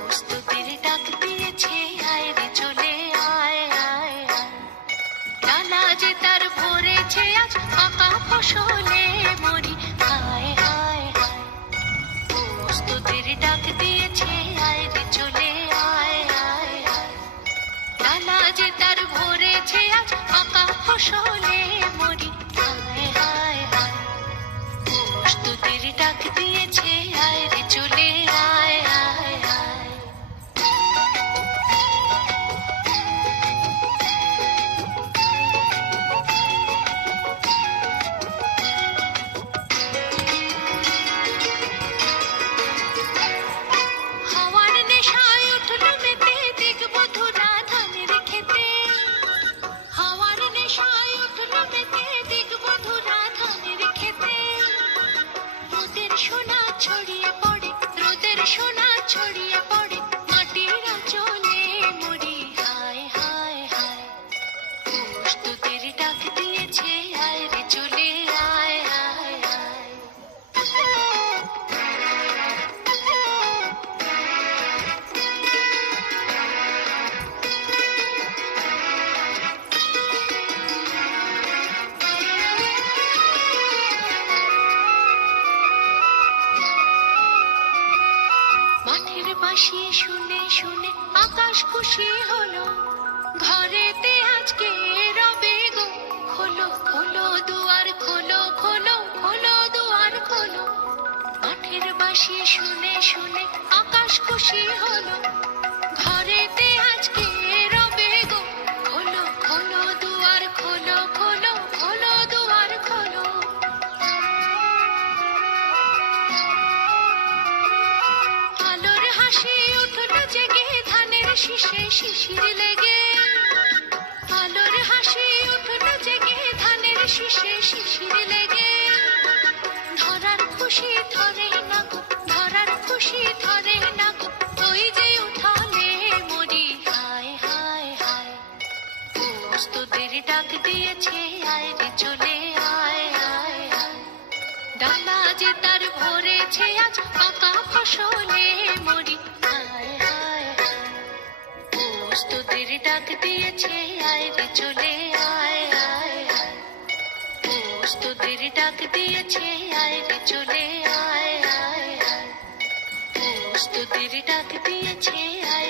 প্রস্তুতির ডাক দিয়েছে, আয় রে চলে আয় আয় আয়। ডালা যে তার ভরেছে আজ পাকা ফসলে মরি, হায় হায় হায়। প্রস্তুতির ডাক দিয়েছে, আয় রে চলে আয় আয় আয়। ডালা যে তার ভরেছে আজ পাকা ফসলে মরি, হায় হায় হায়। প্রস্তুতির ডাক দিয়েছে, আয় রে চলে আয় আয় আয়। হাওয়ার নেশায় উঠল মেতে, দেখব ধুরা ধানের খেতে। হাওয়ার নেশায় উঠল মেতে, দেখব ধুরা ধানের খেতে। রোদের সোনা ছড়িয়ে পড়ে, রোদের সোনা ছড়িয়ে পড়ে, মাটির আঁচলে মরি, হায় হায় হায়। প্রস্তুতির ডাক দিয়েছে, আয় রে চলে আয় আয় আয়। মাঠের বাঁশি শুনে শুনে আকাশ খুশি হলো, ঘরেতে আজকে রবে গো। খোলো খোলো দুয়ার খোলো, খোলো খোলো দুয়ার খোলো। মাঠের বাঁশি শুনে শুনে আকাশ খুশি হলো, ঘরেতে আজকে রবে গো। খোলো খোলো দুয়ার খোলো, খোলো খোলো দুয়ার খোলো। আলোর হাসি উঠল জেগে, ধানের শীষে শিশির লেগে। আলোর হাসি উঠল জেগে, ধানের শীষে শিশির লেগে। ধরার খুশি ধরে না গো, ধরার খুশি ধরে না গো, ওই যে উঠালে মরি, হায় হায় হায়। প্রস্তুতির ডাক দিয়েছে, আয় রে চলে আয় আয় আয়। ডালা যে তার ভরেছে আজ পাকা ফসলে মরি, হায় হায় হায়। প্রস্তুতির ডাক দিয়েছে, আয় রে চলে আয় আয় আয়। প্রস্তুতির ডাক দিয়েছে, আয় রে চলে আয় আয় আয়। প্রস্তুতির ডাক দিয়েছে, আয়